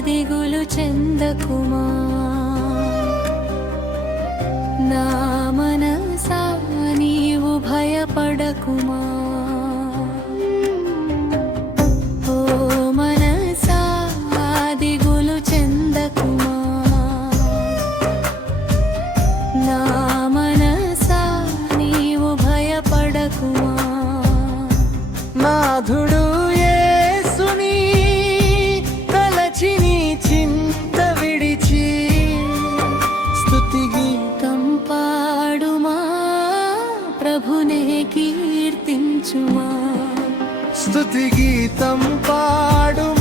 దిగులు చెందకుమా? నా ప్రభునే కీర్తించుమా. స్తుతి గీతం పాడుమా.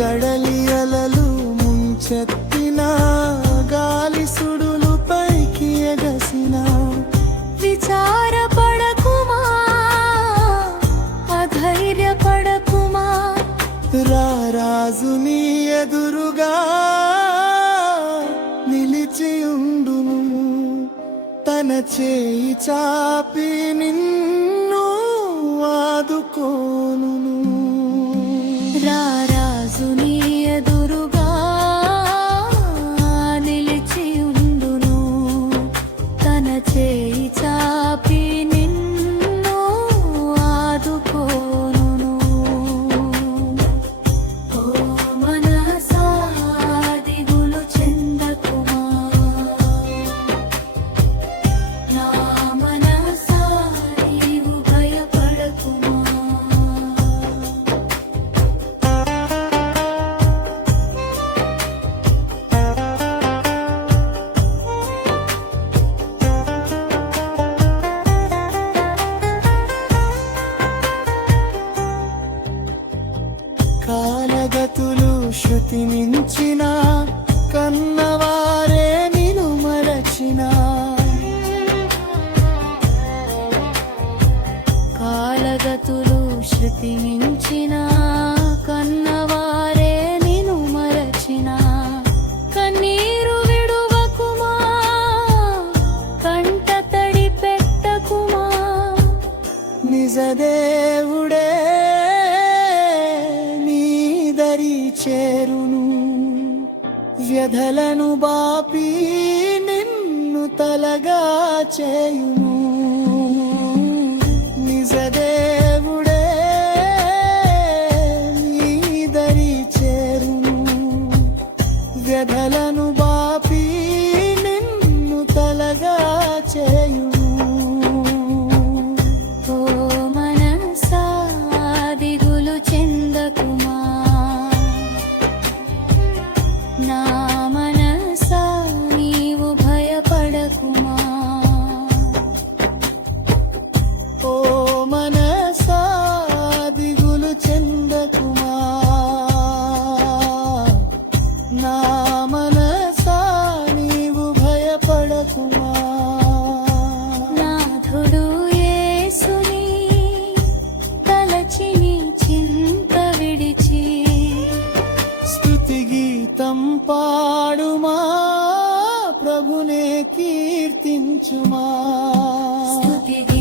కడలి అలలు ముంచెత్తిన గాలి సుడులు పైకి ఎగసిన. విచారపడకుమా? అధైర్యపడకుమా? రారాజు నీ ఎదురుగా నిలిచియుండును. తన చేయి చాపి నిన్ను శృతి మించిన కన్నవారే నిను మరచిన. కాలగతులు శృతి మించిన కన్నవారే నిను మరచిన. కన్నీరు విడువకుమా కంట తడి పెట్టకుమా నిజదేవుడే చేరును. వ్యధలను బాపి నిన్ను తలగా చేయును. నిజదేవుడే నీదరి చేరును. వ్యధలను పాడుమా ప్రభునే కీర్తించుమా. స్తుతి